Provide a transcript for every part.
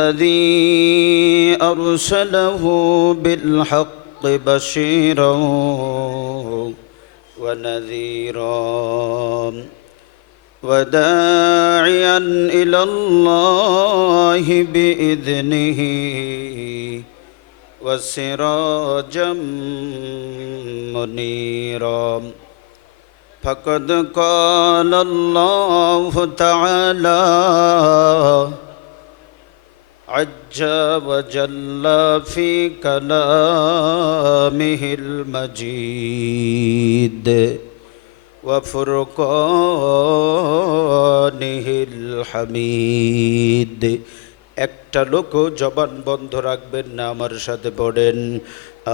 الذي أرسله بالحق بشيرا ونذيرا وداعيا إلى الله بإذنه وسراجا منيرا فقد قال الله تعالى عز وجل في كلامه المجيد وفرقانه الحميد একটা লোক জবান বন্ধ রাখবেন না, আমার সাথে পড়েন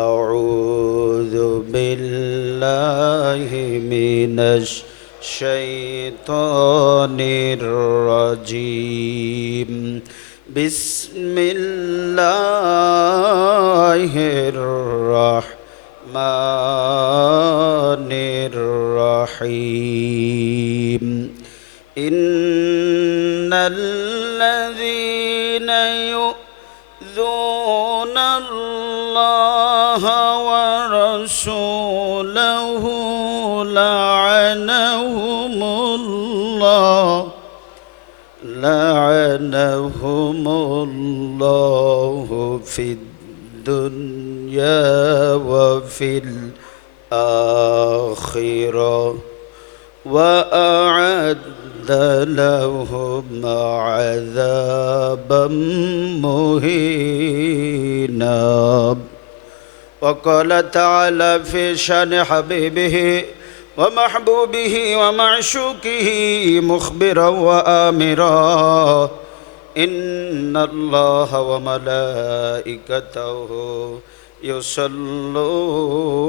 আউযু বিল্লাহি মিনাশ শাইতানির রাজিম বিসমিল্লাহির রাহমানির রাহিম ইন্নাল্লাযীনা يؤذون الله ورسوله لعنهم الله في الدنيا وفي الآخرة وأعد لهم عذابا مهينا وقال تعالى في شأن حبيبه ومحبوبه ومعشوقه مخبرا وآمرا إن الله وملائكته يصلون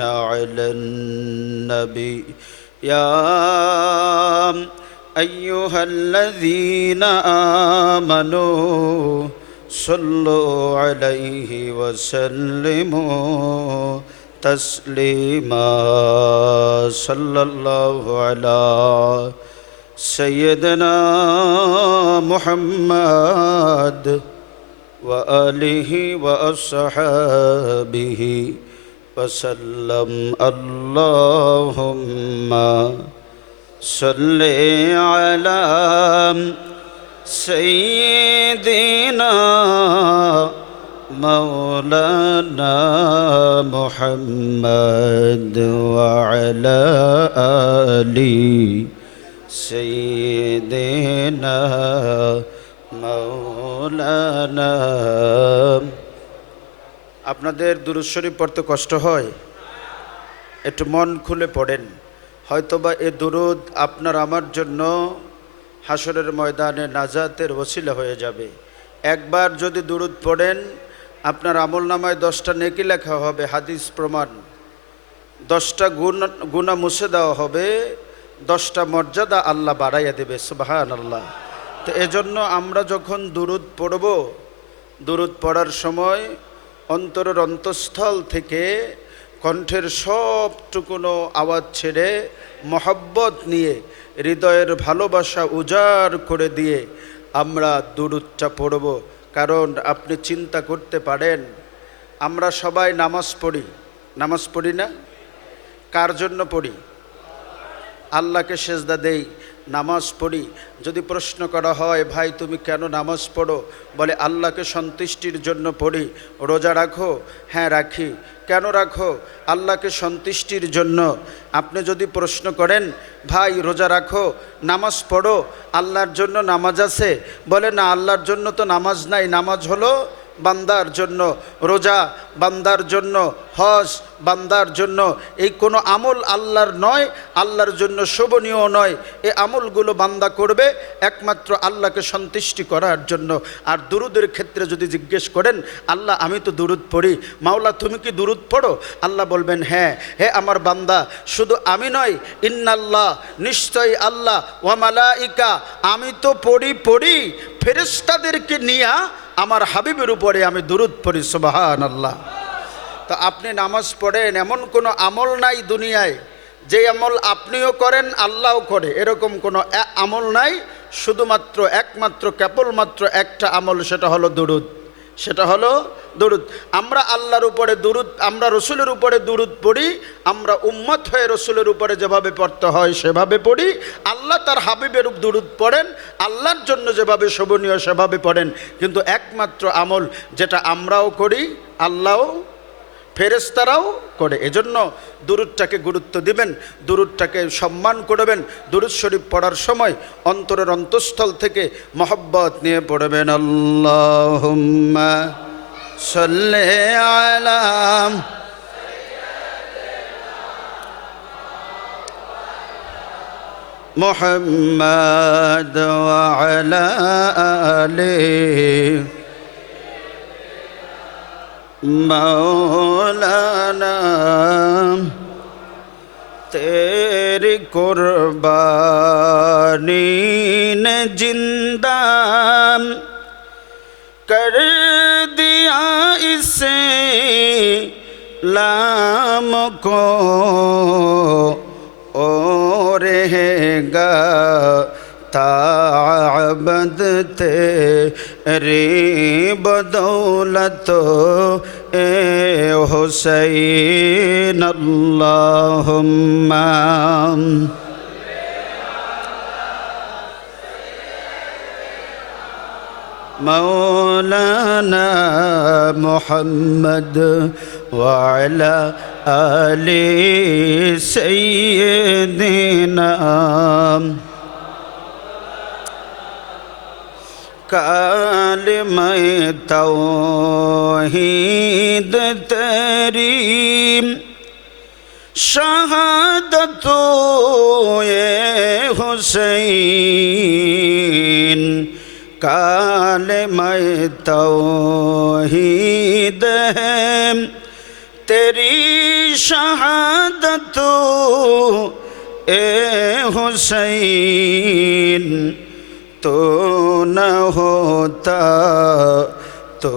على النبي يا أيها الذين آمنوا صلوا عليه وسلموا تسليما صلى الله على سيدنا محمد وآله وأصحابه وسلم اللهم صل على سيدنا مولانا محمد وعلى آل سيدنا مولانا আপনাদের দুরূদ শরীফ পড়তে কষ্ট হয়? একটু মন খুলে পড়েন, হয়তোবা এ দুরূদ আপনার আমার জন্য হাসরের ময়দানে নাজাতের ওসিলা হয়ে যাবে। একবার যদি দুরূদ পড়েন আপনার আমলনামায় 10টা নেকি লেখা হবে, হাদিস প্রমাণ। 10টা গুনাহ মুছে দেওয়া হবে, 10টা মর্যাদা আল্লাহ বাড়াইয়া দেবে, সুবহানাল্লাহ। তো এজন্য আমরা যখন দুরূদ পড়ব, দুরূদ পড়ার সময় অন্তরের অন্তঃস্থল থেকে কণ্ঠের সবটুকুনো আওয়াজ ছেড়ে মহব্বত নিয়ে হৃদয়ের ভালোবাসা উজাড় করে দিয়ে আমরা দুরূদটা পড়ব। কারণ আপনি চিন্তা করতে পারেন, আমরা সবাই নামাজ পড়ি না? কার জন্য পড়ি? আল্লাহকে সেজদা দেই, নামাজ পড়ি। যদি প্রশ্ন করা হয়, ভাই তুমি কেন নামাজ পড়ো? বলে আল্লাহকে সন্তুষ্টির জন্য পড়ি। রোজা রাখো? হ্যাঁ রাখি। কেন রাখো? আল্লাহকে সন্তুষ্টির জন্য। আপনি যদি প্রশ্ন করেন, ভাই রোজা রাখো, নামাজ পড়ো, আল্লাহর জন্য নামাজ আছে? বলে না, আল্লাহর জন্য তো নামাজ নাই, নামাজ হলো বান্দার জন্য, রোজা বান্দার জন্য, হজ বান্দার জন্য। এই কোনো আমল আল্লাহর নয়, আল্লাহর জন্য শোভনীয় নয়। এই আমলগুলো বান্দা করবে একমাত্র আল্লাহকে সন্তুষ্টি করার জন্য। আর দুরুদের ক্ষেত্রে যদি জিজ্ঞেস করেন, আল্লাহ আমি তো দুরুদ পড়ি, মাওলা তুমি কি দুরুদ পড়ো? আল্লাহ বলবেন হ্যাঁ, হে আমার বান্দা, শুধু আমি নয়, ইন্নাল্লাহ নিশ্চয়ই আল্লাহ, ওয়া মালাইকা আমি তো পড়ি, ফেরেশতাদেরকে নিয়ে আমার হাবিবের উপরে আমি দুরুদ পড়ি, সুবহানাল্লাহ। তো আপনি নামাজ পড়েন, এমন কোনো আমল নাই দুনিয়ায় যে আমল আপনিও করেন আল্লাহও করে, এরকম কোনো আমল নাই। শুধুমাত্র একমাত্র কেবলমাত্র একটা আমল, সেটা হলো দুরুদ। সেটা হলো দুরুদ। আমরা আল্লাহর উপরে দুরুদ, আমরা রসুলের উপরে দুরুদ পড়ি, আমরা উম্মত হয়ে রসুলের উপরে যেভাবে পড়তে হয় সেভাবে পড়ি। আল্লাহ তার হাবিবের দুরুদ পড়েন, আল্লাহর জন্য যেভাবে শোভনীয় সেভাবে পড়েন। কিন্তু একমাত্র আমল যেটা আমরাও করি, আল্লাহও ফেরেশতারাও করে। এজন্য দুরুদটাকে গুরুত্ব দিবেন, দুরুদটাকে সম্মান করবেন। দুরুদ শরীফ পড়ার সময় অন্তরের অন্তঃস্থল থেকে মহব্বত নিয়ে পড়বেন। আল্লাহুম্মা সাল্লি আলা মুহাম্মাদ ওয়া আলা আলিহি मौलाना तेरी कुर्बानी ने जिंदा कर दिया इसे लाम को और रहेगा ताबद तेरी बदौलत ए हुसैन अल्लाहुम्मा मौलाना मुहम्मद वाला आले सय्यदना कालिमा तौहीद तेरी शहादत ये हुसैन कालिमा तौहीद है तेरी शहादत ए हुसैन तो न होता तो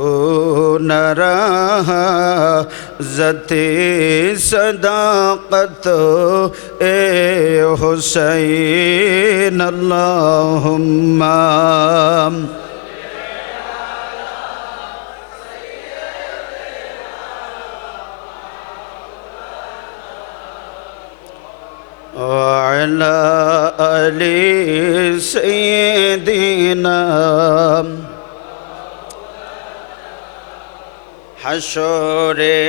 न रहा ज़ते सदाक़त ए हुसैन अल्लाहुम्मा وعلى آل سيدنا হাসরে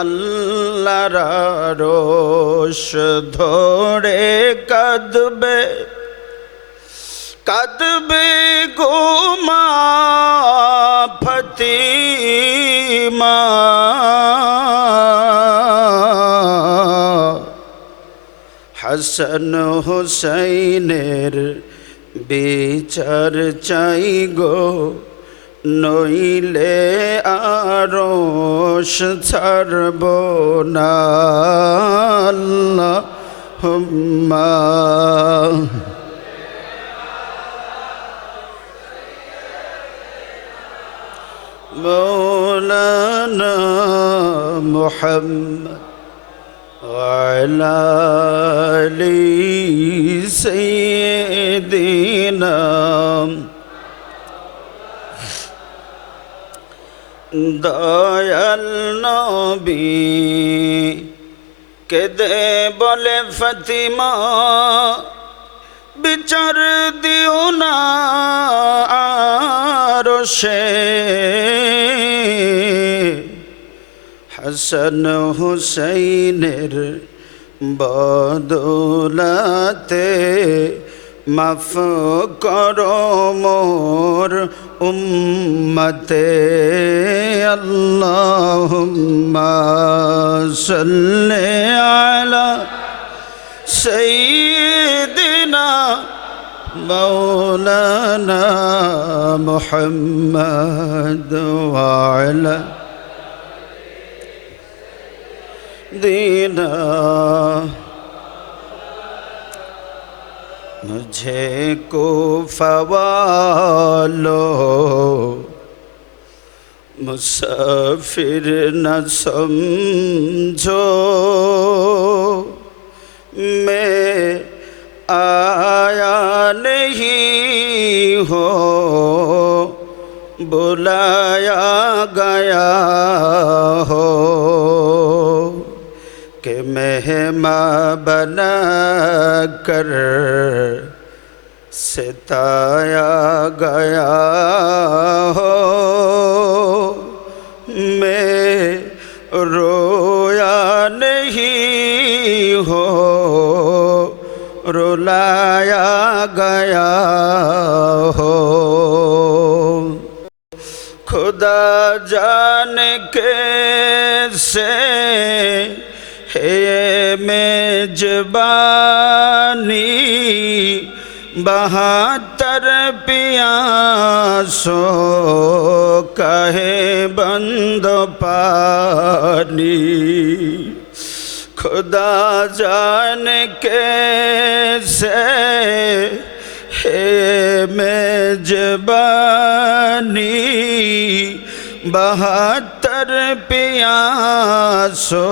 আল্লাহর আরশ ধরে কাঁদবে কাঁদবে গো মা ফাতিমা হাসান হুসাইনের বিচার চাই গো নইলে আরশ ছাড়ব না আল্লাহুম্মা মৌলানা মুহাম্মদ وعلى آل سيدنا দয়াল নবী কেঁদে বলে ফাতিমা বিচার দিও না আরশে হাসান হুসাইনের বদৌলতে মাফ করো মোর উম্মতে আল্লাহুম্মা সাল্লি আলা সাইয়্যিদিনা মাওলানা মুহাম্মদ ওয়া আলা दीना मुझे को फवालो मुसाफिर न समझो मैं आया नहीं हो बुलाया गया हो कि मेहमान बना कर सिताया गया हो। मैं रोया नहीं हो रुलाया गया हो। खुदा जाने कैसे है मेजबानी 72 प्यासों का है बंद पानी। खुदा जाने कैसे है मेजबानी 72 प्यासों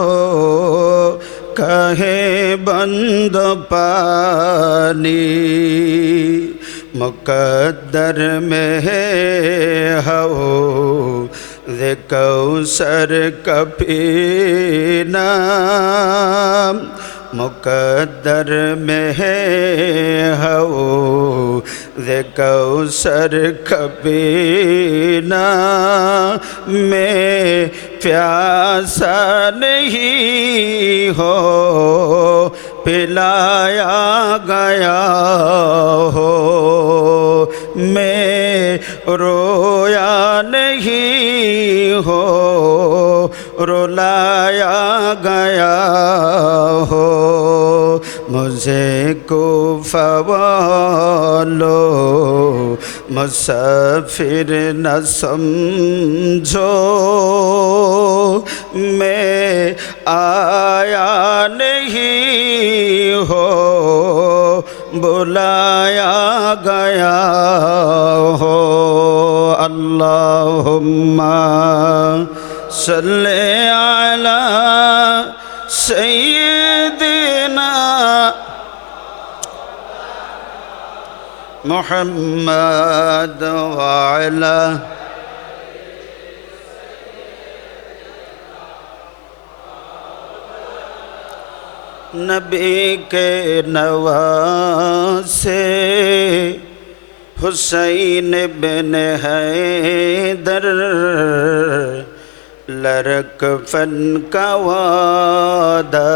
का है बंद पानी। मुक़द्दर में है हौज़ कौसर का पीना। मुक़द्दर में है हौज़ कौसर का पीना। मैं प्यासा नहीं हो पिलाया गया हो। मैं रोया नहीं हो रुलाया गया हो। मुझे कुफ़ा वालो मुसाफिर न समझो। मैं आया नहीं हो बुलाया गया हो। अल्लाहुम्मा सल्ले अला सय्यिदिना मुहम्मद व अला नबी के नवासे हुसैन बिन हैदर लरक फन का वादा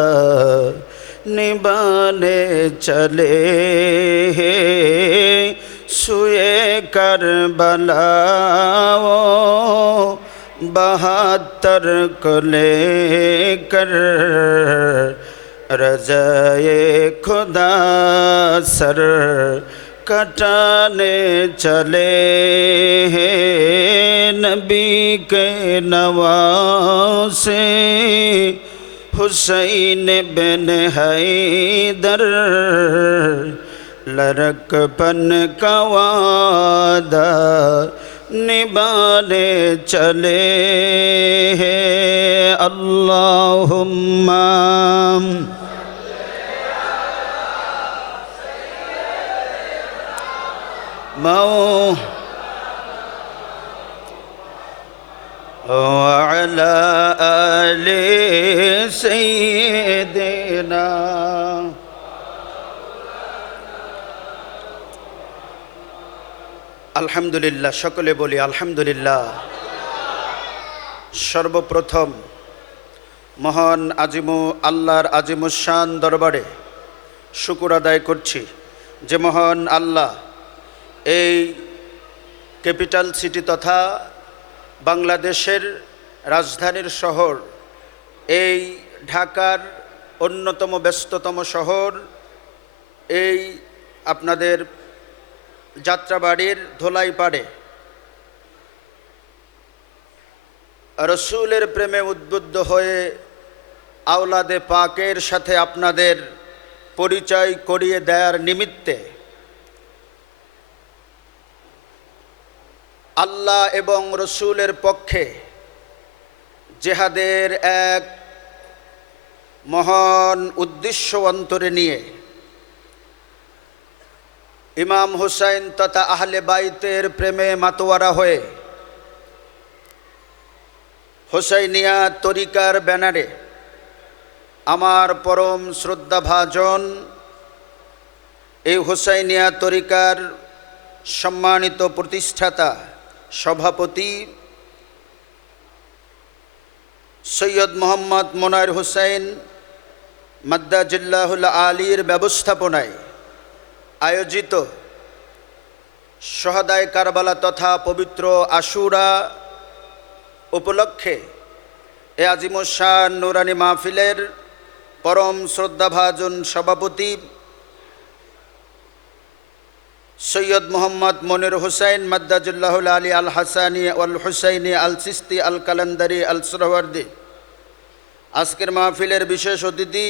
निभाने चले सुए करबला वो 72 को लेकर रज़ाए खुदा सर कटाने चले हैं। नबी के नवासे हुसैन बिन हैदर लरकपन का वादा निभाने चले हैं। अल्लाहुम्मा वअला आले सय्यिदिना। আলহামদুলিল্লাহ, সকলে বলি আলহামদুলিল্লাহ। সর্বপ্রথম মহান আজিমু আল্লাহর আজিমুশান দরবারে শুকর আদায় করছি যে মহান আল্লাহ এই ক্যাপিটাল সিটি তথা বাংলাদেশের রাজধানীর শহর, এই ঢাকার অন্যতম ব্যস্ততম শহর, এই আপনাদের যাত্রাবাড়ির ধোলাইপাড়ে রসুলের প্রেমে উদ্বুদ্ধ হয়ে আওলাদে পাকের সাথে আপনাদের পরিচয় করিয়ে দেওয়ার নিমিত্তে আল্লাহ এবং রসুলের পক্ষে জেহাদের এক মহান উদ্দেশ্য অন্তরে নিয়ে ইমাম হুসাইন তথা আহলে বাইতের প্রেমে মাতোয়ারা হয়ে হুসাইনিয়া তরিকার ব্যানারে আমার পরম শ্রদ্ধাভাজন এই হুসাইনিয়া তরিকার সম্মানিত প্রতিষ্ঠাতা সভাপতি সৈয়দ মোহাম্মদ মোনায়ের হুসাইন মাদ্দাজিল্লাহুল আলীর ব্যবস্থাপনায় আয়োজিত শহাদায়ে কারবালা তথা পবিত্র আশুরা উপলক্ষে এ আজিমুশান নুরানি মাহফিলের পরম শ্রদ্ধাভাজন সভাপতি সৈয়দ মোহাম্মদ মনির হুসাইন মাদ্দাজুল্লাহুল আলী আল হাসানি আল হুসাইনি আল সিস্তি আল কালান্দারি আল সুরওয়ার্দি, আজকের মাহফিলের বিশেষ অতিথি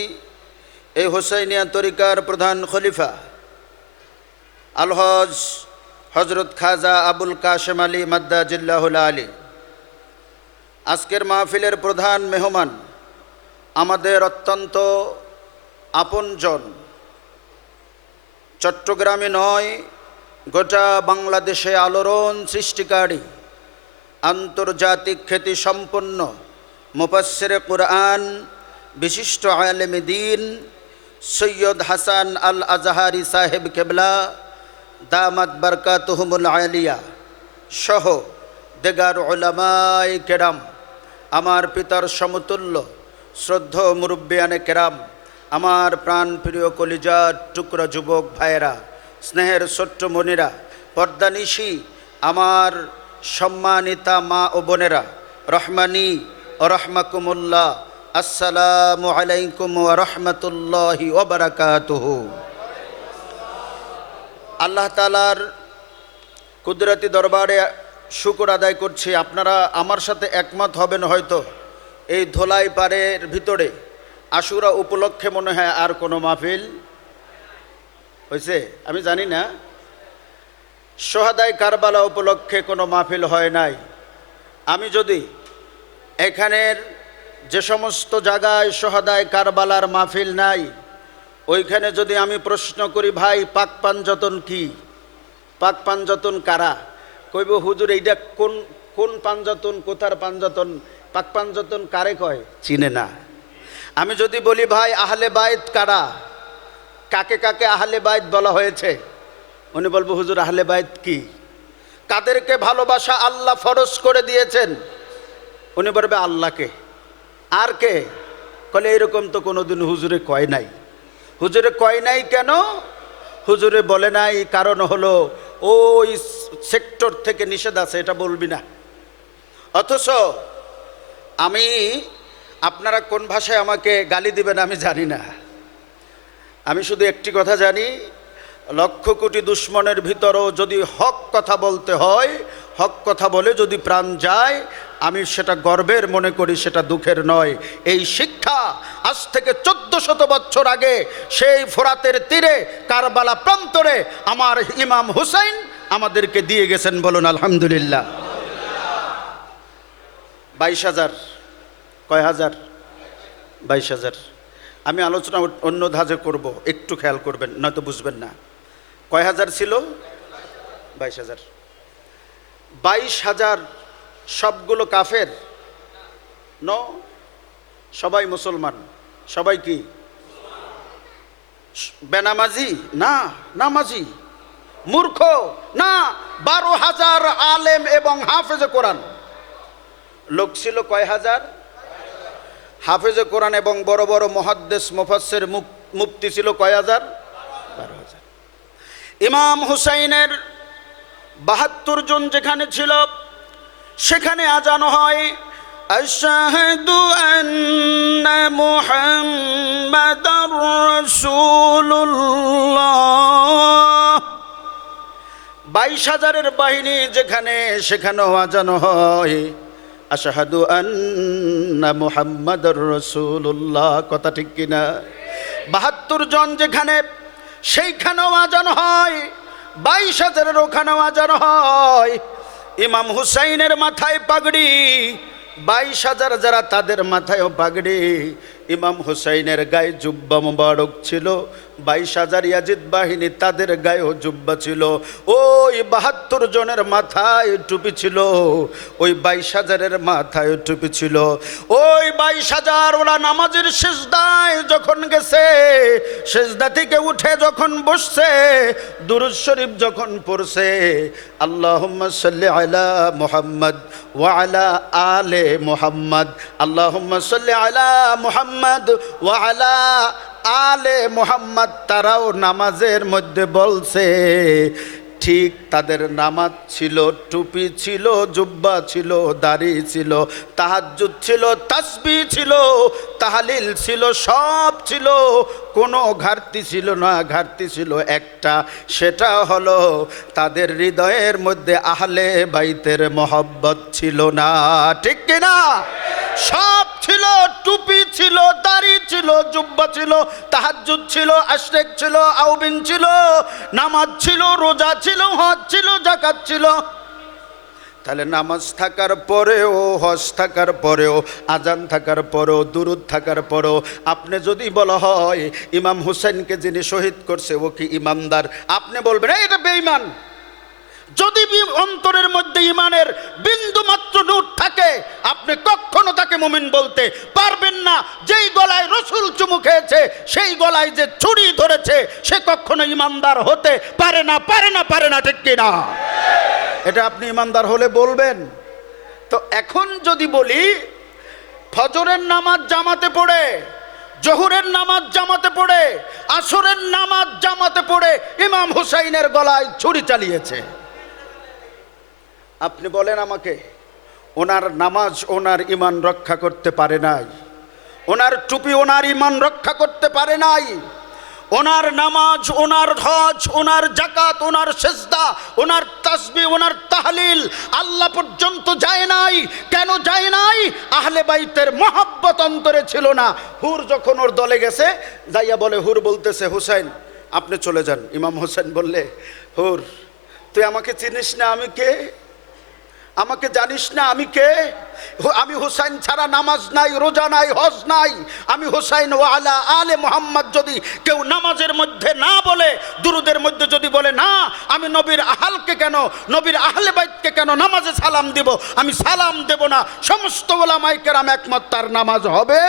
এই হুসাইনিয়া তরিকার প্রধান খলিফা আলহজ হজরত খাজা আবুল কাশেম আলী মাদ্দাজিল্লাহুল আলী, আজকের মাহফিলের প্রধান মেহমান আমাদের অত্যন্ত আপনজন, চট্টগ্রামে নয় গোটা বাংলাদেশে আলোড়ন সৃষ্টিকারী আন্তর্জাতিক খ্যাতি সম্পন্ন মুফাসসিরে কুরআন বিশিষ্ট আলেম দ্বীন সৈয়দ হাসান আল আজহারি সাহেব কেবলা দামাত বারকাতুহুমুল আলিয়া সহ দেগার উলামায়ে কেরাম, আমার পিতার সমতুল্য শ্রদ্ধ মুরব্বিয়ানে কেরাম, আমার প্রাণপ্রিয় কলিজার টুকরা যুবক ভাইয়েরা, স্নেহের ছোট্ট মনিরা, পর্দানিশি আমার সম্মানিতা মা ও বোনেরা, রহমানি ও রহমাকুমুল্লাহ, আসসালামু আলাইকুম ওয়া রাহমাতুল্লাহি ওয়া বারাকাতুহু। আল্লাহ তাআলার কুদরতি দরবারে শুকর আদায় করছি। আপনারা আমার সাথে একমত হবেন হয়তো, এই ধোলাই পাড়ের ভিতরে আশুরা উপলক্ষে মনে হয় আর কোনো মাহফিল হয়েছে আমি জানি না, শহাদায়ে কারবালা উপলক্ষে কোনো মাহফিল হয় নাই। আমি যদি এখানের যে সমস্ত জায়গায় শহাদায়ে কারবালার মাহফিল নাই, ওইখানে যদি আমি প্রশ্ন করি ভাই পাক পাঞ্জতন কি, পাক পাঞ্জতন কারা, কইব হুজুর এইটা কোন কোন পাঞ্জতন, কোথার পাঞ্জতন, পাক পাঞ্জতন কারে কয় চিনে না। আমি যদি বলি ভাই আহলে বাইত কারা, কাকে কাকে আহলে বাইত বলা হয়েছে, উনি বলবো হুজুর আহলে বাইত কি, কাদেরকে ভালোবাসা আল্লাহ ফরজ করে দিয়েছেন, উনি বলবে আল্লাহকে। আর কে বলে এরকম তো কোনোদিন হুজুরে কয় নাই। হুজুরে কয় নাই কেন? হুজুরে বলে নাই কারণ হলো ওই সেক্টর থেকে নিষেধ আছে, এটা বলবি না। অথচ আমি, আপনারা কোন ভাষায় আমাকে গালি দিবেন আমি জানি না, আমি শুধু একটি কথা জানি, লক্ষ কোটি দুশ্মনের ভিতরেও যদি হক কথা বলতে হয়, হক কথা বলে যদি প্রাণ যায়, আমি সেটা গর্বের মনে করি, সেটা দুঃখের নয়। এই শিক্ষা আজ থেকে 1400 বছর আগে সেই ফোরাতের তীরে কারবালা প্রান্তরে আমার ইমাম হুসাইন আমাদেরকে দিয়ে গেছেন, বলুন আলহামদুলিল্লাহ। 22,000 কয় হাজার? 22,000। আমি আলোচনা অন্য ধাজে করব, একটু খেয়াল করবেন নয়তো বুঝবেন না। কয় হাজার ছিল? 22,000। 22,000 সবগুলো কাফের? ন, সবাই মুসলমান। সবাই কি বেনামাজি? না। নামাজি? মূর্খ? না। 12,000 আলেম এবং হাফেজে কোরআন লোক ছিল। কয় হাজার? হাফেজে কোরআন এবং বড় বড় মুহাদ্দিস মুফাসসির মুফতি ছিল কয় হাজার? 12,000। ইমাম হুসাইনের 72 জন যেখানে ছিল, সেখানে আজান হয় আশহাদু আন্না মুহাম্মাদার রাসূলুল্লাহ। 22,000-এর বাহিনী যেখানে, সেখানেও আজান হয় আশহাদু আন্না মুহাম্মাদার রাসূলুল্লাহ। কথা ঠিক কিনা? 72 জন যেখানে, সেইখানেও আজান হয়। 22,000-এর ওখানেও আজান হয়। ইমাম হুসাইনের মাথায় পাগড়ি, 22,000 যারা তাদের মাথায়ও পাগড়ি। ইমাম হুসাইনের গায়ে জুব্বা মোবারক ছিল, 22,000 ইয়াজিদ বাহিনী তাদের গায়েও জুব্বা ছিল। ওই 72 জনের মাথায় টুপি ছিল, ওই 22,000-এর মাথায় টুপি ছিল। ওই 22,000 ওরা নামাজের সিজদায় যখন গেছে, সিজদা থেকে উঠে যখন বসছে, দুরূদ শরীফ যখন পড়ছে, আল্লাহুম্মা সাল্লি আলা মুহাম্মদ ওয়া আলা আলে মুহাম্মদ, আল্লাহুম্মা সাল্লি আলা মুহাম্মদ ওয়া আলা আলে মুহাম্মদ, তারাও নামাজের মধ্যে বলছে ঠিক তাদের নামাজ ছিল, টুপি ছিল, জুব্বা ছিল, দাড়ি ছিল, তাহাজ্জুদ ছিল, তাসবিহ ছিল, তাহলিল ছিল, সব ছিল, কোনো ঘাটতি ছিল না। ঘাটতি ছিল একটা, সেটা হলো তাদের হৃদয়ের মধ্যে আহলে বাইতের মহব্বত ছিল না। ঠিক কিনা? সব ছিল, টুপি ছিল, দাড়ি ছিল, জুব্বা ছিল, তাহাজ্জুদ ছিল, আশরেক ছিল, আউবিন ছিল, নামাজ ছিল, রোজা ছিল, হজ ছিল, যাকাত ছিল। তাহলে নামাজ থাকার পরেও, হজ থাকার পরেও, আজান থাকার পরেও, দুরুদ থাকার পরেও আপনি যদি বলা হয় ইমাম হুসাইনকে যিনি শহীদ করছে ও কি ইমানদার, আপনি বলবেন এটা বেঈমান। যদি অন্তরের মধ্যে ইমানের বিন্দু মাত্র নূর থাকে, আপনি কখনো তাকে মুমিন বলতে পারবেন না। যেই গলায় রসুল চুমু খেয়েছে, সেই গলায় যে ছুরি ধরেছে, সে কখনো ইমানদার হতে পারে না, পারে না, পারে না। ঠিক কিনা? এটা আপনি ইমানদার হলে বলবেন। তো এখন যদি বলি ফজরের নামাজ জামাতে পড়ে, জোহরের নামাজ জামাতে পড়ে, আসরের নামাজ জামাতে পড়ে ইমাম হুসাইনের গলায় ছুরি চালিয়েছে, আপনি বলেন আমাকে ওনার নামাজ ওনার ঈমান রক্ষা করতে পারে নাই, ওনার টুপি ওনার ঈমান রক্ষা করতে পারে নাই, ওনার নামাজ, ওনার হজ, ওনার যাকাত, ওনার সিজদা, ওনার তাসবিহ, ওনার তাহলিল আল্লাহ পর্যন্ত যায় নাই। কেন যায় নাই? আহলে বাইতের মহব্বত অন্তরে ছিল না। হুর যখন ওর দলে গেছে, যাইয়া বলে, হুর বলতেছে হুসাইন আপনি চলে যান। ইমাম হুসাইন বললে, হুর তুই আমাকে চিনিস না আমি কে? আমাকে জানিস না আমি কে? আমি হুসাইন ছাড়া নামাজ নাই, রোজা নাই, হজ নাই। আমি হুসাইন ওয়া আলা আলে মুহাম্মদ যদি কেউ নামাজের মধ্যে না বলে, দুরুদের মধ্যে যদি বলে না, আমি নবীর আহলকে কেন, নবীর আহলে বাইতকে কেন নামাজে সালাম দিব? আমি সালাম দেব না। সমস্ত ওলামায়ে কেরাম একমত তার নামাজ হবে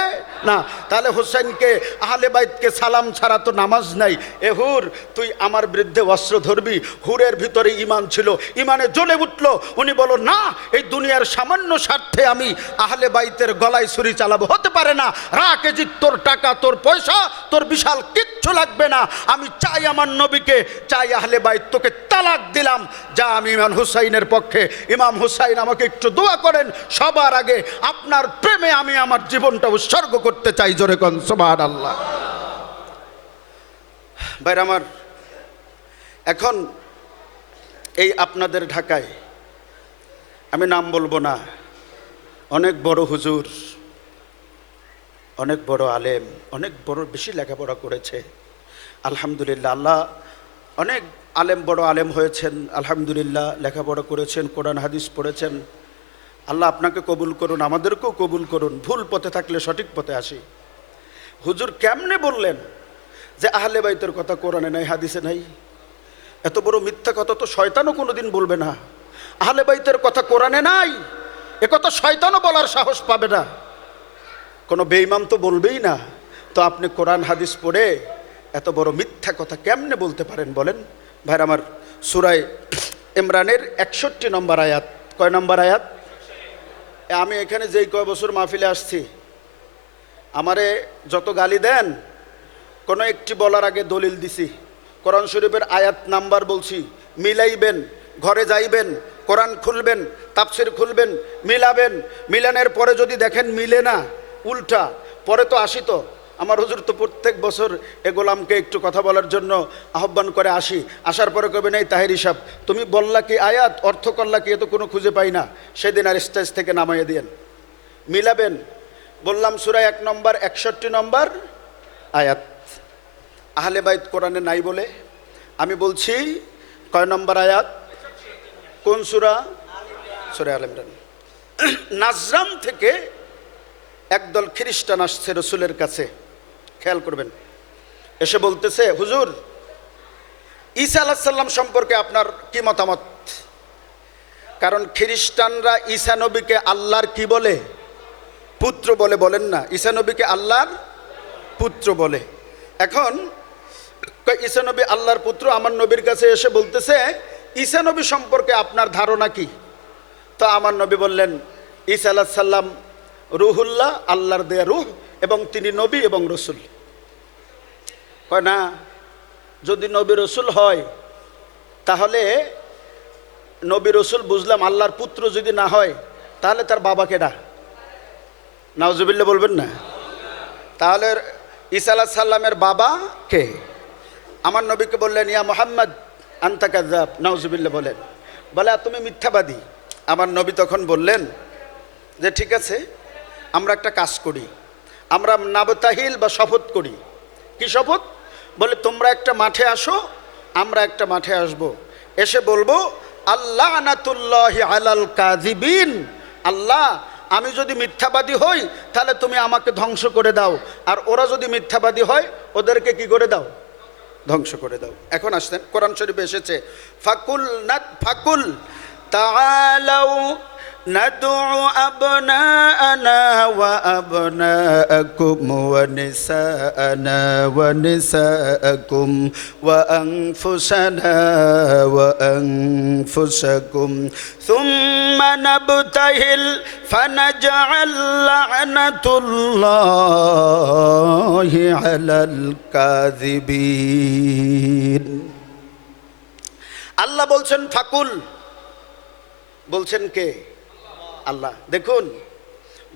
না। তাহলে হুসাইনকে, আহলে বাইতকে সালাম ছাড়া তো নামাজ নাই। এ হুর তুই আমার বিরুদ্ধে অস্ত্র ধরবি? হুরের ভিতরে ঈমান ছিল, ঈমানে জ্বলে উঠলো। উনি বলো না, এই দুনিয়ার সামান্য স্বার্থে আমি আহলে বাইতের গলায় ছুরি চালাবো? হতে পারে না। রাখ এজিদ, তোর টাকা, তোর পয়সা, তোর বিশাল কিচ্ছু লাগবে না। আমি চাই আমার নবীকে, চাই আহলে বাইত। তোকে তালাক দিলাম, যা। আমি ইমাম হুসাইনের পক্ষে। ইমাম হুসাইন আমাকে একটু দোয়া করেন, সবার আগে আপনার প্রেমে আমি আমার জীবনটা উৎসর্গ করতে চাই। জোরে কোন সুবহানাল্লাহ। ভাইরা আমার, এখন এই আপনাদের ঢাকায়, আমি নাম বলবো না, অনেক বড় হুজুর, অনেক বড় আলেম, অনেক বড় বেশি লেখাপড়া করেছে আলহামদুলিল্লাহ। আল্লাহ অনেক আলেম, বড় আলেম হয়েছেন আলহামদুলিল্লাহ, লেখাপড়া করেছেন, কোরআন হাদিস পড়েছেন। আল্লাহ আপনাকে কবুল করুন, আমাদেরকেও কবুল করুন। ভুল পথে থাকলে সঠিক পথে আসি। হুজুর কেমনে বললেন যে আহলে বাইতের কথা কোরআনে নাই, হাদিসে নাই? এত বড় মিথ্যা কথা তো শয়তানও কোনোদিন বলবে না। আহলে বাইতের কথা কোরআনে নাই, এ কথা শয়তানও বলার সাহস পাবে না। কোনো বেঈমান তো বলবেই না। তো আপনি কোরআন হাদিস পড়ে এত বড় মিথ্যা কথা কেমনে বলতে পারেন বলেন? ভাইরা আমার, সূরা ইমরানের 61 নম্বর আয়াত। কয় নম্বর আয়াত? আমি এখানে যেই কয় বছর মাহফিলে আসছি, আমারে যত গালি দেন, কোনো একটি বলার আগে দলিল দিছি, কোরআন শরীফের আয়াত নাম্বার বলছি, মিলাইবেন, ঘরে যাইবেন, কোরআন খুলবেন, তাফসির খুলবেন, মিলাবেন। মিলানের পরে যদি দেখেন মিলে না, উল্টা, পরে তো আসি। তো আমার হুজুর তো প্রত্যেক বছর এ গোলামকে একটু কথা বলার জন্য আহ্বান করে আসি। আসার পরে কবে নেই তাহেরি সাহেব, তুমি বললা কি আয়াত, অর্থ করলা কি, এ তো কোনো খুঁজে পাই না। সেদিন আর স্টেজ থেকে নামাইয়ে দিয়েন। মিলাবেন, বললাম সূরা 1 নম্বর 61 নম্বর আয়াত। আহলে বাইত কোরআনে নাই বলে আমি বলছি কয় নম্বর আয়াত? কোন সূরা? সূরা আল ইমরান। নাজরান থেকে একদল খ্রিস্টান আসছে রসুলের কাছে, খেয়াল করবেন। এসে বলতেছে, হুজুর ঈসা আলাইহিস সালাম সম্পর্কে আপনার কি মতামত? কারণ খ্রিস্টানরা ঈসা নবীকে আল্লাহর কি বলে? পুত্র বলে, বলেন না? ঈসা নবীকে আল্লাহর পুত্র বলে। এখন ঈসা নবী আল্লাহর পুত্র, আমার নবীর কাছে এসে বলতেছে ঈসা নবী সম্পর্কে আপনার ধারণা কি? তো আমার নবী বললেন, ঈসা আলাইহিস সালাম রুহুল্লাহ, আল্লাহর দেয়া রূহ, এবং তিনি নবী এবং রসুল। কয় না, যদি নবী রসুল হয় তাহলে নবী রসুল বুঝলাম, আল্লাহর পুত্র যদি না হয় তাহলে তার বাবা কেডা? নাউজুবিল্লাহ বলবেন না? তাহলে ঈসা আলাইহিস সালামের বাবা কে? আমার নবীকে বললেন, ইয়া মুহাম্মদ আনতা কাযাব। নাউজুবিল্লাহ বলেন, বলে তুমি মিথ্যাবাদী। আমার নবী তখন বললেন যে ঠিক আছে, আমরা একটা কাজ করি, আমরা নাবতাহিল বা শপথ করি। কি শপথ? বলে তোমরা একটা মাঠে আসো, আমরা একটা মাঠে আসব, এসে বলবো আল্লাহনাতুল্লাহি আলাল কাযিবিন। আল্লাহ, আমি যদি মিথ্যাবাদী হই তাহলে তুমি আমাকে ধ্বংস করে দাও, আর ওরা যদি মিথ্যাবাদী হয় ওদেরকে কি করে দাও? ধ্বংস করে দাও। এখন আসছেন, কোরআন শরীফে এসেছে ফাকুল তাআলাউ নাদউ আবনাআনা ওয়া আবনাআকুম ওয়া নিসাআনা ওয়া নিসাআকুম ওয়া আনফুসানা ওয়া আনফুসাকুম সুম্মা নাবতাহিল ফানাজআল লা'নাতুল্লাহি আলাল কাযিবিন। আল্লাহ বলছেন ফাকুল, বলছেন কে? আল্লাহ। দেখুন,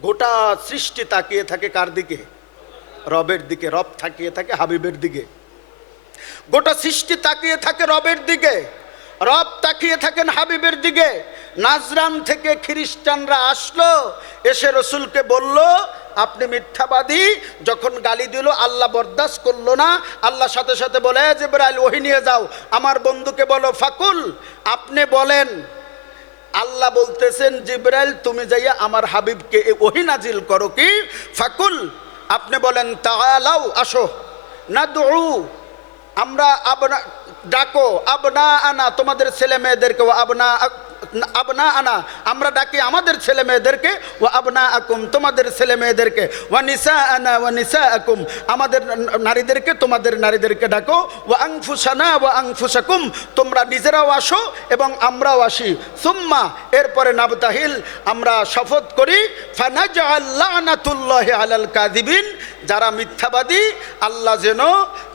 গোটা সৃষ্টি তাকিয়ে থাকে কার দিকে? রবের দিকে। রব তাকিয়ে থাকে হাবিবের দিকে। গোটা সৃষ্টি তাকিয়ে থাকে রবের দিকে, রব তাকিয়ে থাকেন হাবিবের দিকে। নাজরান থেকে খ্রিস্টানরা আসলো, এসে রসুলকে বলল আপনি মিথ্যাবাদী। যখন গালি দিল, আল্লাহ বরদাস্ত করলো না। আল্লাহ সাথে সাথে বলে, জিবরাইল ওহী নিয়ে যাও, আমার বন্ধুকে বলো ফাকুল, আপনি বলেন। আল্লাহ বলতেছেন, জিবরাইল তুমি যাইয়া আমার হাবিবকে ওহী নাজিল করো। কি? ফাকুল, আপনি বলেন তাআলাও, আসো, নাদউ, আমরা ডাকো, আবনা আনা, তোমাদের ছেলে মেয়েদেরকে, ও আবনা আনা, আমরা ডাকি আমাদের ছেলে মেয়েদেরকে, ও আবনা আকুম, তোমাদের ছেলে মেয়েদেরকে, ওয়া নিসা আনা ওয়া নিসা আকুম, আমাদের নারীদেরকে তোমাদের নারীদেরকে ডাকো, ও আনফুসানা ওয়া আনফুসাকুম, তোমরা নিজেরাও আসো এবং আমরাও আসি। সুম্মা, এরপরে নাবতাহিল, আমরা শপথ করি, ফানাজআল লা'নাতুল্লাহি আলাল কাযিবিন, যারা মিথ্যাবাদী আল্লাহ যেন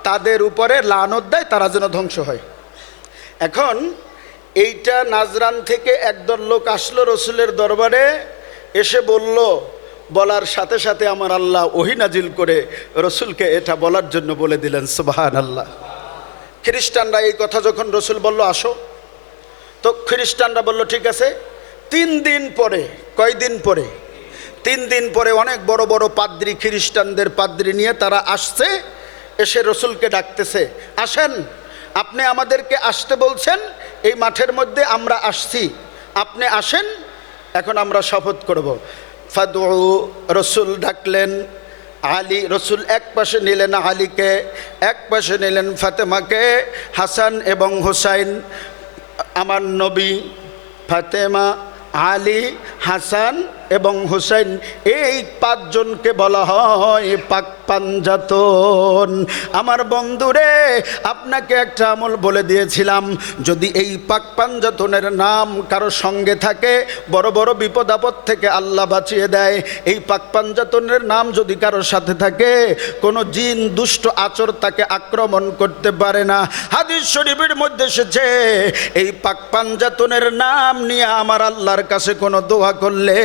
তাদের উপরে লানত দেয়, তারা যেন ধ্বংস হয়। এখন এইটা নাজরান থেকে একদল লোক আসলো রসুলের দরবারে, এসে বলল, বলার সাথে সাথে আমার আল্লাহ ওহী নাজিল করে রসুলকে এটা বলার জন্য বলে দিলেন। সুবহানাল্লাহ। খ্রিস্টানরা এই কথা যখন রসুল বলল আসো, তো খ্রিস্টানরা বলল ঠিক আছে। 3 দিন পরে, কয়দিন পরে? 3 দিন পরে অনেক বড় বড় পাদ্রী, খ্রিস্টানদের পাদ্রী নিয়ে তারা আসছে, এসে রসুলকে ডাকতেছে, আসেন, আপনি আমাদেরকে আসতে বলছেন, এই মাঠের মধ্যে আমরা আসছি, আপনি আসেন, এখন আমরা শপথ করব। ফাদউ, রসুল ডাকলেন আলী, রসুল এক পাশে নিলেন আলীকে, এক পাশে নিলেন ফাতেমাকে, হাসান এবং হুসাইন, আমার নবী, ফাতেমা, আলী, হাসান এবং হুসাইন, এই 5 জনকে বলা হয় পাক পাঞ্জাতন। আমার বন্ধুরে, আপনাকে একটা আমল বলে দিয়েছিলাম, যদি এই পাক পাঞ্জাতনের নাম কারো সঙ্গে থাকে, বড় বড় বিপদ আপদ থেকে আল্লাহ বাঁচিয়ে দেয়। এই পাক পাঞ্জাতনের নাম যদি কারোর সাথে থাকে, কোনো জিন দুষ্ট আচর তাকে আক্রমণ করতে পারে না। হাদিস শরীফের মধ্যে এসেছে, এই পাক পাঞ্জাতনের নাম নিয়ে আমার আল্লাহর কাছে কোনো দোয়া করলে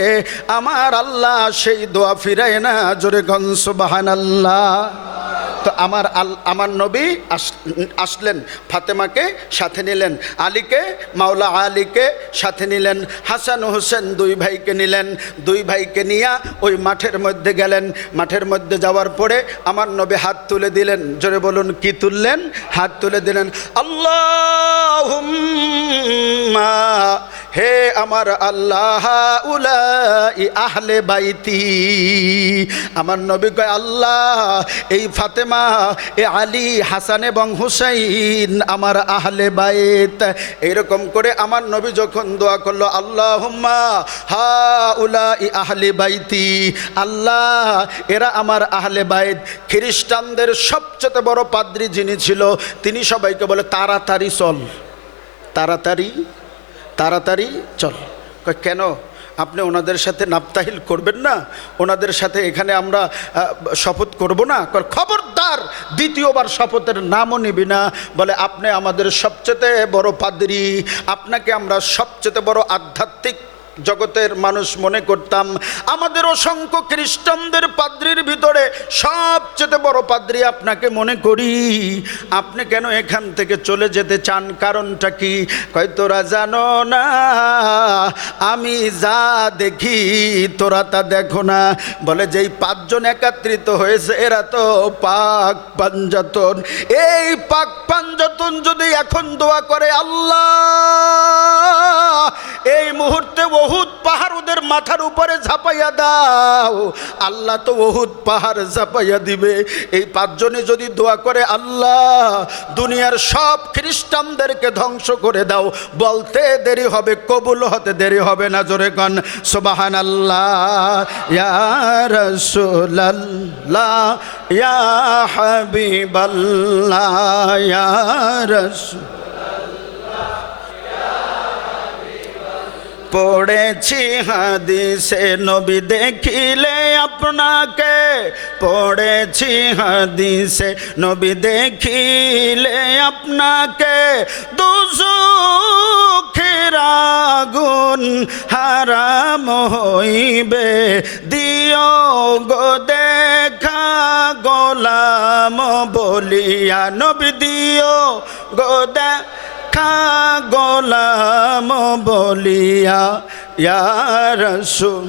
আমার আল্লাহ সেই দোয়া ফিরায় না। জোরে গন সুবহানাল্লাহ। তো আমার নবী আসলেন, ফাতেমাকে সাথে নিলেন, আলীকে, মাওলা আলীকে সাথে নিলেন, হাসান হোসেন 2 ভাইকে নিলেন। 2 ভাইকে নিয়ে ওই মাঠের মধ্যে গেলেন। মাঠের মধ্যে যাওয়ার পরে আমার নবী হাত তুলে দিলেন। জোরে বলুন, কি তুললেন? হাত তুলে দিলেন। আল্লাহুম্মা, হে আমার আল্লাহ উলাই আহলে বাইতি। আমার নবী কয় আল্লাহ এই ফাতেমা, এ আলী, হাসান এবং হুসাইন আমার আহলে বাইত। এইরকম করে আমার নবী যখন দোয়া করলো আল্লাহুম্মা হাউলাই আহলে বাইতি, আল্লাহ এরা আমার আহলে বাইত। খ্রিস্টানদের সবচেয়ে বড় পাদ্রী যিনি ছিল তিনি সবাইকে বলে তাড়াতাড়ি চল, তাড়াতাড়ি তাড়াতাড়ি চল। কয় কেন? আপনি ওনাদের সাথে নাপতাহিল করবেন না? ওনাদের সাথে এখানে আমরা শপথ করব না? খবরদার, দ্বিতীয়বার শপথের নামও নিবি না। বলে আপনি আমাদের সবচেয়ে বড় পাদ্রী, আপনাকে আমরা সবচেয়ে বড় আধ্যাত্মিক জগতের মানুষ মনে করতাম। আমাদের অসংখ্য খ্রিস্টানদের পাদ্রীর ভিতরে সবচেয়ে বড় পাদ্রী আপনাকে মনে করি। আপনি কেন এখান থেকে চলে যেতে চান? কারণটা কি? কয় তোরা জানো না, আমি যা দেখি তোরা তা দেখো না। বলে যেই পাঁচজন একত্রিত হয়েছে এরা তো পাক পাঞ্জাতন। এই পাক পাঞ্জাতন যদি এখন দোয়া করে আল্লাহ এই মুহূর্তে ওহুদ পাহাড় ওদের মাথার উপরে ঝাঁপাইয়া দাও, আল্লাহ তো ওহুদ পাহাড় ঝাঁপাইয়া দিবে। এই পাঁচজনে যদি দোয়া করে আল্লাহ দুনিয়ার সব খ্রিস্টানদেরকে ধ্বংস করে দাও, বলতে দেরি হবে, কবুল হতে দেরি হবে না। জোরে কন সুবহানাল্লাহ। ইয়া রাসূলুল্লাহ ইয়া হাবিবাল্লাহ ইয়া রাসূল। পড়েছি হাদিসে নবী দেখিলে আপনাকে, পড়েছি হাদিসে নবী দেখিলে আপনাকে, দুজখের আগুন হারাম হইবে, দিও গো দেখা গোলাম বলিয়া, নবী দিও গো দেখা গোলাম বলিয়া, ইয়া রাসূল।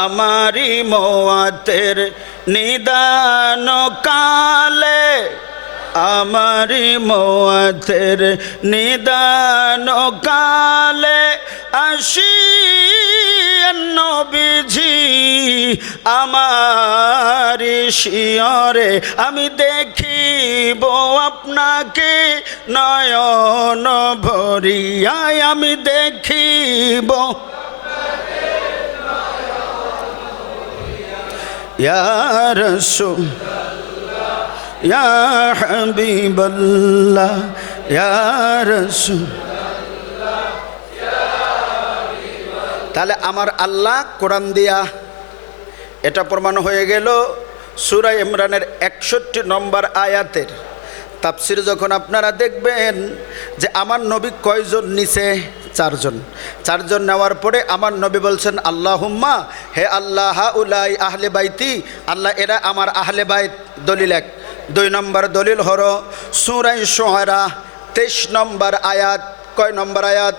আমারি মওয়াতের নিদান কালে, আমারি মওয়াতের নিদান কালে, আসি নবীজি আমার শিয়রে, আমি দেখিব আপনাকে নয়ন ভরিয়া, আমি দেখিব ইয়া রাসূল ইয়া হাবিবাল্লাহ ইয়া রাসূল। তাহলে আমার আল্লাহ কোরআন দিয়া, এটা প্রমাণ হয়ে গেল সূরা ইমরানের 61 নম্বর আয়াতের তাফসির। যখন আপনারা দেখবেন যে আমার নবী কয়জন নিছে, চারজন নেওয়ার পরে আমার নবী বলছেন আল্লাহুম্মা, হে আল্লাহ হাউলাই আহলে বাইতি, আল্লাহ এরা আমার আহলে বাইত। দলিল 1। 2 নম্বর দলিল হলো সূরা শুআরা 23 নম্বর আয়াত। কয় নম্বর আয়াত?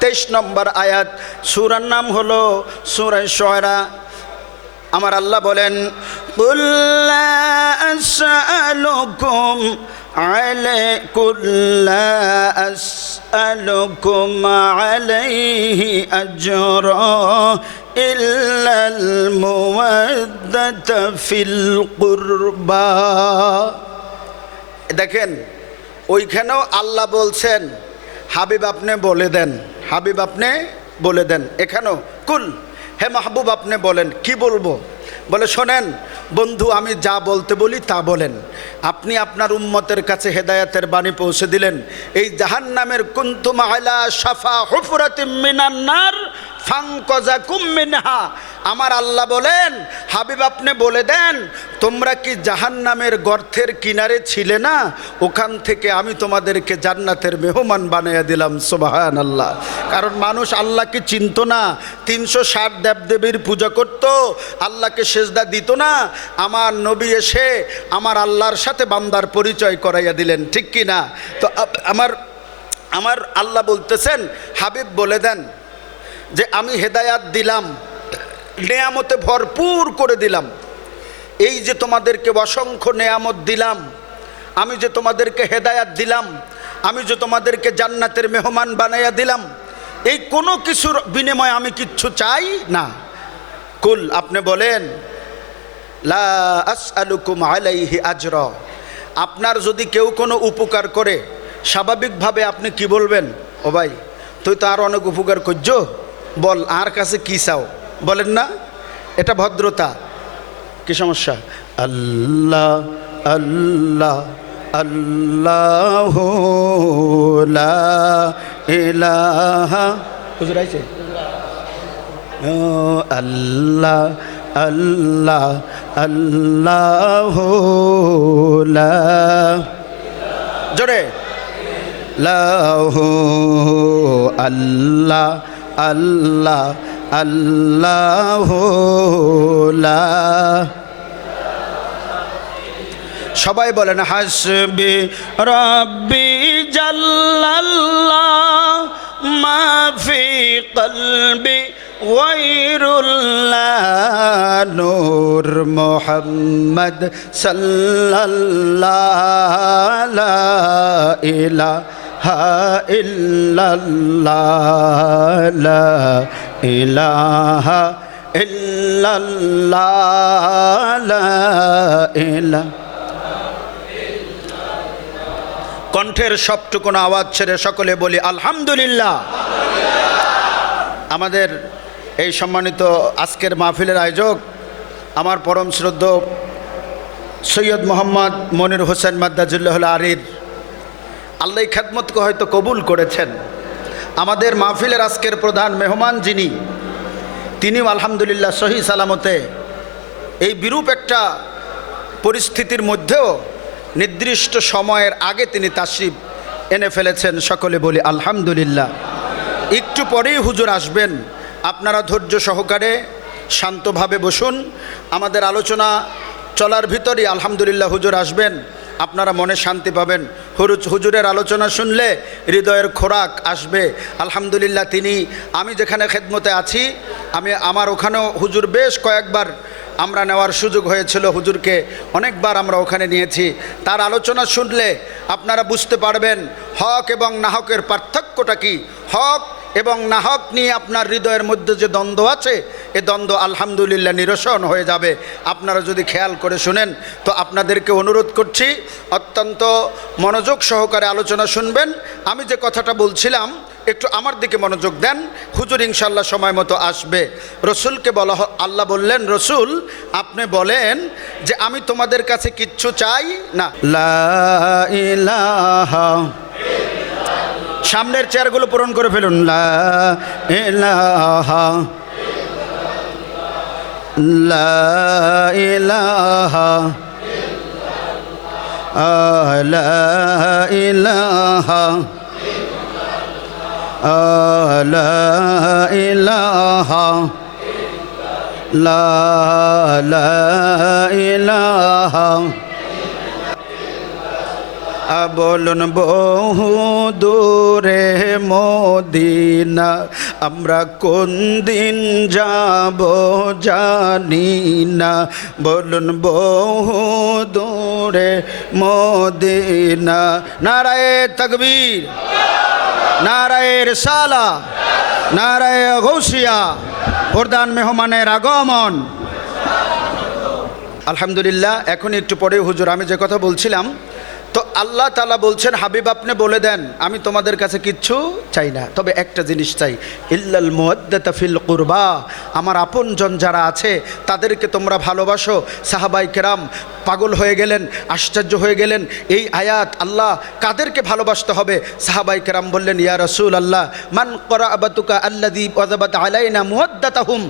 23 নম্বর আয়াত। সূরার নাম হলো সূরা শুআরা। আমার আল্লাহ বলেন কুল লা আসআলুকুম আলাইহি আজরা ইল্লাল মুওয়াদ্দাতা ফিল কুরবা। দেখেন ওইখানেও আল্লাহ বলছেন হাবিব আপনি বলে দেন, হাবিব আপনি বলে দেন। এখানেও কুল, হে মাহবুব আপনি বলেন। কি বলবো? বলে শোনেন বন্ধু, আমি যা বলতে বলি তা বলেন। আপনি আপনার উম্মতের কাছে হেদায়েতের বাণী পৌঁছে দিলেন। এই জাহান্নামের কুনতুম আলা শাফা হুফরাতিম মিনান নার ফানকাযাকুম মিনহা। আমার আল্লাহ বলেন হাবিব আপনি বলে দেন, তোমরা কি জাহান্নামের গর্তের কিনারে ছিলে না? ওখান থেকে আমি তোমাদেরকে জান্নাতের মেহমান বানিয়ে দিলাম। সুবহানাল্লাহ। কারণ মানুষ আল্লাহকে চিনত না, 360 দেবদেবীর পূজা করত, আল্লাহকে সেজদা দিত না। আমার নবী এসে আমার আল্লাহর সাথে বান্দার পরিচয় করাইয়া দিলেন, ঠিক কি না? তো আমার আল্লাহ বলতেছেন হাবিব বলে দেন যে আমি হেদায়াত দিলাম, নেয়ামতে ভরপুর করে দিলাম। এই যে তোমাদেরকে অসংখ্য নেয়ামত দিলাম, আমি যে তোমাদেরকে হেদায়াত দিলাম, আমি যে তোমাদেরকে জান্নাতের মেহমান বানাইয়া দিলাম, এই কোনো কিছুর বিনিময়ে আমি কিচ্ছু চাই না। কুল, আপনি বলেন, লা আসআলুকুম আলাইহি আজরা। আপনার যদি কেউ কোনো উপকার করে, স্বাভাবিকভাবে আপনি কি বলবেন? ও ভাই, তুই তো আর অনেক উপকার করছ, বল আর কাছে কি চাও, বলেন না? এটা ভদ্রতা। কি সমস্যা? আল্লাহ আল্লাহ আল্লাহ লা ইলাহা, হুজুর আইছে, আল্লাহ আল্লাহ আল্লাহ লা, জোরে, লাহু আল্লাহ আল্লাহ আল্লাহ লা। সবাই বলেন, হাসবি রাব্বি জাল্লাল্লাহ মা ফি কলবি গায়রুল্লাহ, নূর মুহাম্মদ সাল্লাল্লাহু লা ইলাহা ইল্লাল্লাহ, লা ইলাহা ইল্লাল্লাহ, লা ইলাহা। কণ্ঠের সবটুকুন আওয়াজ ছেড়ে সকলে বলি আলহামদুলিল্লাহ। আমাদের এই সম্মানিত আজকের মাহফিলের আয়োজক আমার পরম শ্রদ্ধেয় সৈয়দ মোহাম্মদ মনির হোসেন মাদ্দাজুল্লাহ আরির, আল্লাহ খেদমতকে হয়তো কবুল করেছেন। আমাদের মাহফিলের আজকের প্রধান মেহমান যিনি, তিনিও আলহামদুলিল্লাহ সহি সালামতে এই বিরূপ একটা পরিস্থিতির মধ্যেও নির্দিষ্ট সময়ের আগে তিনি তাশরিফ এনে ফেলেছেন। সকলে বলি আলহামদুলিল্লাহ। একটু পরেই হুজুর আসবেন, আপনারা ধৈর্য সহকারে শান্তভাবে বসুন। আমাদের আলোচনা চলার ভিতরেই আলহামদুলিল্লাহ হুজুর আসবেন, আপনারা মনে শান্তি পাবেন। হুজুরের আলোচনা শুনলে হৃদয়ের খোরাক আসবে। আলহামদুলিল্লাহ, তিনি, আমি যেখানে খেদমতে আছি, আমার ওখানেও হুজুর বেশ কয়েকবার আমরা নেওয়ার সুযোগ হয়েছিল, হুজুরকে অনেকবার আমরা ওখানে নিয়েছি। তার আলোচনা শুনলে আপনারা বুঝতে পারবেন হক এবং নাহকের পার্থক্যটা কি। হক এবং নাহক নিয়ে আপনার হৃদয়ের মধ্যে যে দ্বন্দ্ব আছে, এ দ্বন্দ্ব আলহামদুলিল্লাহ নিরসন হয়ে যাবে আপনারা যদি খেয়াল করে শুনেন। তো আপনাদেরকে অনুরোধ করছি, অত্যন্ত মনোযোগ সহকারে আলোচনা শুনবেন। আমি যে কথাটা বলছিলাম, একটু আমার দিকে মনোযোগ দেন। হুজুর ইনশাল্লাহ সময় মতো আসবে। রসুলকে বলা, আল্লাহ বললেন, রসুল আপনি বলেন যে আমি তোমাদের কাছে কিচ্ছু চাই না। লা ইলাহা, সামনের চেয়ারগুলো পূরণ করে ফেলুন। লা ইলাহা লা ইলাহা লা ইলাহা লা ইলাহা লা ইলাহা। বলুন বহু দূরে মদিনা, আমরা কোন দিন যাব জানি না। বলুন বহু দূরে মদিনা। নারায়ে তাকবীর, নারায়ে রিসালাহ, নারায়ে গৌসিয়া। প্রধান মেহমানের আগমন। আলহামদুলিল্লাহ। এখন একটু পরে হুজুর, আমি যে কথা বলছিলাম, তো আল্লাহ তাআলা বলছেন, হাবিব আপনি বলে দেন আমি তোমাদের কাছে কিচ্ছু চাই না, তবে একটা জিনিস চাই, ইল্লাল মুওয়াদ্দাতা ফিল কুরবা। আমার আপনজন যারা আছে তাদেরকে তোমরা ভালোবাসো। সাহাবাই কেরাম পাগল হয়ে গেলেন, আশ্চর্য হয়ে গেলেন। এই আয়াত, আল্লাহ কাদেরকে ভালোবাসতে হবে? সাহাবাই কেরাম বললেন, ইয়া রাসূল আল্লাহ, মান করাবাতুকা আল্লাযী ওয়াজাবাত আলাইনা মুওয়াদ্দাতাহুম।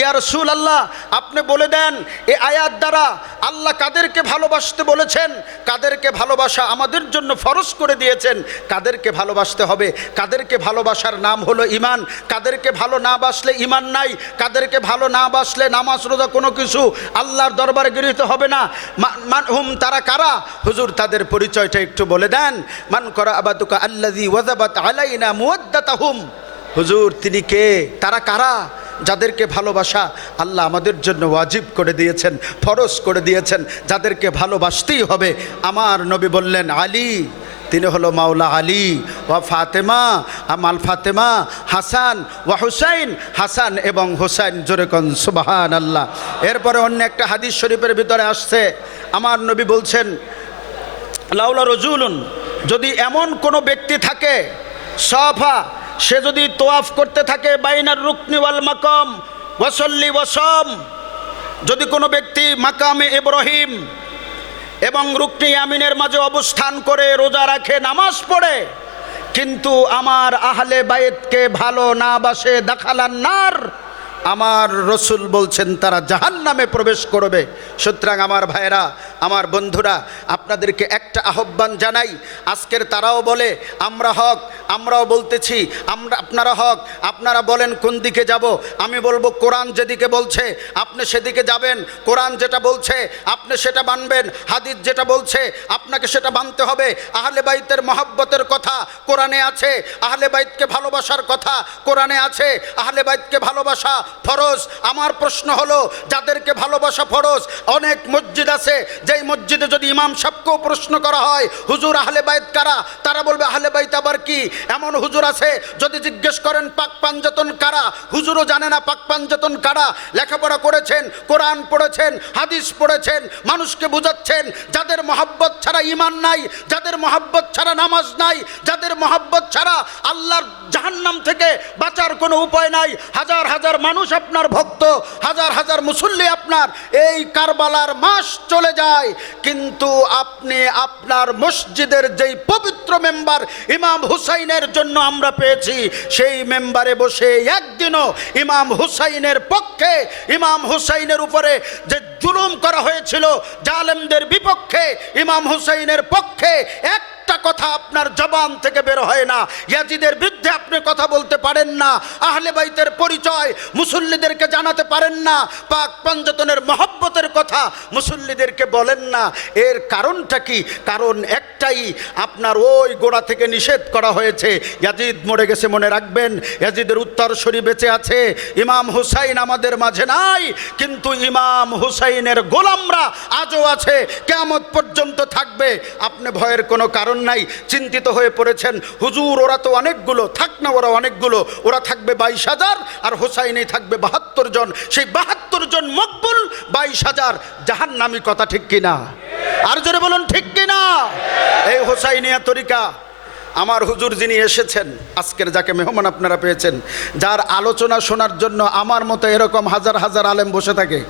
ইয়া রাসূল আল্লাহ, আপনি বলে দেন এই আয়াত দ্বারা আল্লাহ কাদেরকে ভালোবাসতে বলেছেন, কাদেরকে ভালোবাসা আমাদের জন্য ফরজ করে দিয়েছেন, কাদেরকে ভালোবাসতে হবে। কাদেরকে ভালোবাসার নাম হলো ঈমান। কাদেরকে ভালো না বাসলে ঈমান নাই, কাদেরকে ভালো না বাসলে নামাজ রোজা কোনো কিছু আল্লাহর দরবারে গৃহীত হবে না। মান হুম, তারা কারা? হুজুর তাদের পরিচয়টা একটু বলে দেন। মান করাবাতুকা আল্লাযী ওয়াজাবাত আলাইনা মুওয়াদ্দাতাহুম। হুজুর তিনি কে? তারা কারা? যাদেরকে ভালোবাসা আল্লাহ আমাদের জন্য ওয়াজিব করে দিয়েছেন, ফরজ করে দিয়েছেন, যাদেরকে ভালোবাসতেই হবে। আমার নবী বললেন আলী, তিনি হলো মাওলা আলী, ওয়া ফাতেমা, আমাল ফাতেমা, হাসান ওয়া হুসাইন, হাসান এবং হুসাইন, জোরে কোন সুবহানাল্লাহ। এরপরে অন্য একটা হাদিস শরীফের ভিতরে আসছে, আমার নবী বলছেন লাউলা রজুলুন, যদি এমন কোনো ব্যক্তি থাকে, সাফা, সে যদি তোয়াফ করতে থাকে বাইনার রুকনি ওয়াল মাকাম ওয়াসল্লি ওয়াসাম, যদি কোনো ব্যক্তি মাকামে ইব্রাহিম এবং রুকনি আমিনের মাঝে অবস্থান করে রোজা রাখে, নামাজ পড়ে, কিন্তু আমার আহলে বাইতকে ভালো না বাসে, দাখালান নার, আমার রসুল বলছেন তারা জাহান্নামে প্রবেশ করবে। সুতরাং আমার ভাইয়েরা, আমার বন্ধুরা, আপনাদেরকে একটা আহ্বান জানাই। আজকের তারাও বলে আমরা হক, আমরাও বলতেছি আপনারা হক। আপনারা বলেন কোন দিকে যাব? আমি বলবো কোরআন যেদিকে বলছে আপনি সেদিকে যাবেন, কোরআন যেটা বলছে আপনি সেটা মানবেন, হাদিস যেটা বলছে আপনাকে সেটা মানতে হবে। আহলে বাইতের মহব্বতের কথা কোরআনে আছে, আহলে বাইতকে ভালোবাসার কথা কোরআনে আছে, আহলে বাইতকে ভালোবাসা ফরজ। আমার প্রশ্ন হলো, যাদেরকে ভালোবাসা ফরজ, অনেক মসজিদ আছে যেই মসজিদে যদি ইমাম সাহেবকেও প্রশ্ন করা হয় হুজুর আহলে বাইত কারা, তারা বলবে আহলে বাইত আবার কি। এমন হুজুর আছে যদি জিজ্ঞেস করেন পাক পাঞ্জাতন কারা, হুজুরও জানে না পাক পাঞ্জাতন কারা। লেখাপড়া করেছেন, কোরআন পড়েছেন, হাদিস পড়েছেন, মানুষকে বুঝাচ্ছেন। যাদের মহব্বত ছাড়া ঈমান নাই, যাদের মহব্বত ছাড়া নামাজ নাই, যাদের মহব্বত ছাড়া আল্লাহর জাহান্নাম থেকে বাঁচার কোনো উপায় নাই। হাজার হাজার মানুষ আপনার ভক্ত, হাজার হাজার মুসল্লি আপনার এই কারবালার মাস চলে যায়, কিন্তু আপনি আপনার মসজিদের যেই পবিত্র মেম্বার ইমাম হুসাইনের জন্য আমরা পেয়েছি, সেই মেম্বারে বসে একদিনও ইমাম হুসাইনের পক্ষে, ইমাম হুসাইনের উপরে যে জুলুম করা হয়েছিল জালেমদের বিপক্ষে, ইমাম হুসাইনের পক্ষে একটা কথা আপনার জবান থেকে বের হয় না। ইয়াজিদের বিরুদ্ধে আপনি কথা বলতে পারেন না, আহলে বাইতের পরিচয় মুসল্লিদেরকে জানাতে পারেন না, পাক পাঞ্জাতনের মহব্বতের কথা মুসল্লিদেরকে বলেন না। এর কারণটা কি? কারণ একটাই, আপনার ওই গোড়া থেকে নিষেধ করা হয়েছে। ইয়াজিদ মরে গেছে মনে রাখবেন, ইয়াজিদের উত্তরসূরি বেঁচে আছে, ইমাম হুসাইন আমাদের মাঝে নাই, কিন্তু ইমাম হুসাইনের গোলামরা আজও আছে, কিয়ামত পর্যন্ত থাকবে। আপনি ভয়ের কোনো কারণ নাই। চিন্তিত হয়ে পড়েছেন হুজুর ওরা তো অনেকগুলো, থাক না ওরা অনেকগুলো, ওরা থাকবে 22,000 আর হোসাইনেই থাকবে 72 জন, সেই 72 জন মকবুল, 22,000 জাহান্নামী। কথা ঠিক কিনা? আর জোরে বলুন ঠিক কিনা? এই হোসাইনিয়া তরিকা, আমার হুজুর যিনি এসেছেন আজকের, যাকে মেহমান আপনারা পেয়েছেন, যার আলোচনা শোনার জন্য আমার মতো এরকম হাজার হাজার আলেম বসে থাকে,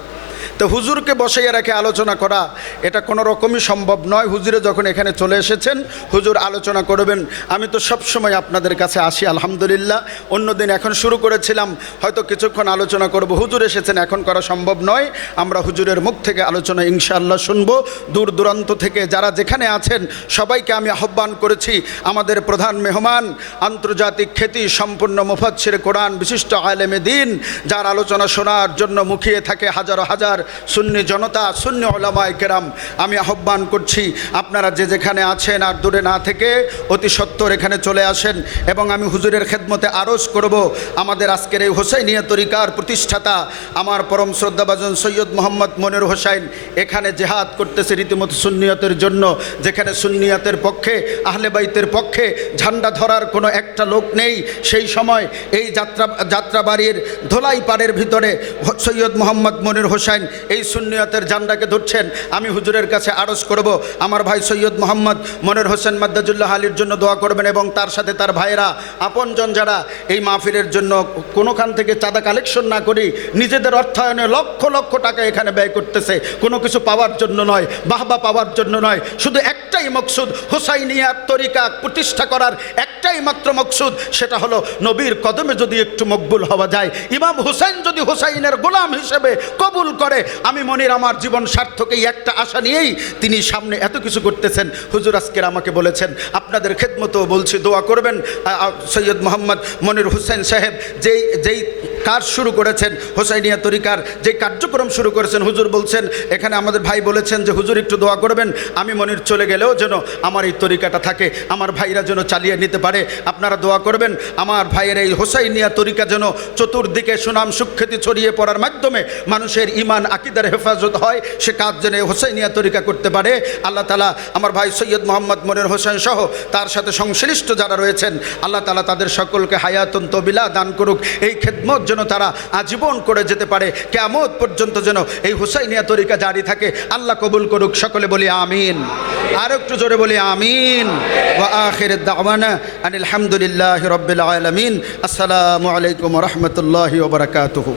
তো হুজুরকে বসাইয়া রেখে আলোচনা করা এটা কোনো রকমই সম্ভব নয়। হুজুরে যখন এখানে চলে এসেছেন, হুজুর আলোচনা করবেন। আমি তো সব সময় আপনাদের কাছে আসি আলহামদুলিল্লাহ। অন্যদিন এখন শুরু করেছিলাম, হয়তো কিছুক্ষণ আলোচনা করব, হুজুর এসেছেন, এখন করা সম্ভব নয়। আমরা হুজুরের মুখ থেকে আলোচনা ইনশাআল্লাহ শুনব। দূর দূরান্ত থেকে যারা যেখানে আছেন সবাইকে আমি আহ্বান করেছি, আমাদের প্রধান মেহমান, আন্তর্জাতিক খ্যাতি সম্পূর্ণ মুফাচ্ছির কোরআন, বিশিষ্ট আলেমে দ্বীন, যার আলোচনা শোনার জন্য মুখিয়ে থাকে হাজারো হাজার সুন্নি জনতা, সুন্নি উলামায়ে কেরাম, আমি আহ্বান করছি আপনারা যে যেখানে আছেন আর দূরে না থেকে অতি সত্বর এখানে চলে আসেন। এবং আমি হুজুরের খেদমতে আরজ করব, আমাদের আজকের এই হোসাইনিয়া তরিকার প্রতিষ্ঠাতা আমার পরম শ্রদ্ধাভাজন সৈয়দ মোহাম্মদ মনির হোসাইন এখানে জেহাদ করতেছে রীতিমতো সুন্নিয়তের জন্য। যেখানে সুন্নিয়তের পক্ষে, আহলে বাইতের পক্ষে ঝান্ডা ধরার কোনো একটা লোক নেই, সেই সময় এই যাত্রাবাড়ির ধোলাই পাড়ের ভিতরে সৈয়দ মোহাম্মদ মনির হোসাইন এই সুন্নিয়তের ঝান্ডাকে ধরছেন। আমি হুজুরের কাছে আরজ করব, আমার ভাই সৈয়দ মোহাম্মদ মনির হোসেন মাদ্দাজুল্লাহ আলীর জন্য দোয়া করবেন, এবং তার সাথে তার ভাইরা আপনজন যারা এই মাহফিলের জন্য কোনোখান থেকে চাঁদা কালেকশন না করি নিজেদের অর্থায়নে লক্ষ লক্ষ টাকা এখানে ব্যয় করতেছে, কোনো কিছু পাওয়ার জন্য নয়, বাহবা পাওয়ার জন্য নয়, শুধু একটাই মকসুদ, হোসাইনিয়া তরিকা প্রতিষ্ঠা করার একটাই মাত্র মকসুদ, সেটা হলো নবীর কদমে যদি একটু মকবুল হওয়া যায়, ইমাম হুসাইন যদি হোসাইনের গোলাম হিসেবে কবুল করে, আমি মনির আমার জীবন সার্থক, এই একটা আশা নিয়েই তিনি সামনে এত কিছু করতেছেন। হুজুর আজকের আমাকে বলেছেন আপনাদের খেদমতো বলছি দোয়া করবেন। সৈয়দ মোহাম্মদ মনির হোসেন সাহেব যেই কাজ শুরু করেছেন, হোসাইনিয়া তরিকার যে কার্যক্রম শুরু করেছেন, হুজুর বলছেন এখানে আমাদের ভাই বলেছেন যে হুজুর একটু দোয়া করবেন, আমি মনির চলে গেলেও যেন আমার এই তরিকাটা থাকে, আমার ভাইরা যেন চালিয়ে নিতে পারে। আপনারা দোয়া করবেন আমার ভাইয়ের এই হোসাইনিয়া তরিকা যেন চতুর্দিকে সুনাম সুখ্যাতি ছড়িয়ে পড়ার মাধ্যমে মানুষের ইমান আকিদার হেফাজত হয়, সে কাজ যেন এই হোসাইনিয়া তরিকা করতে পারে। আল্লাহ তাআলা আমার ভাই সৈয়দ মোহাম্মদ মনির হোসেন সহ তার সাথে সংশ্লিষ্ট যারা রয়েছেন, আল্লাহ তাআলা তাদের সকলকে হায়াতুন তবিলা দান করুক। এই খেদমত যেন তারা আজীবন করে যেতে পারে, কিয়ামত পর্যন্ত যেন এই হুসাইনিয়া তরিকা জারি থাকে। আল্লাহ কবুল করুক। সকলে বলি আমিন। আর একটু জোরে বলি আমিন। ওয়া আখিরুদ দাওয়ানা আনিল হামদুলিল্লাহি রাব্বিল আলামিন। আসসালামু আলাইকুম ওয়া রাহমাতুল্লাহি ওয়া বারাকাতুহু।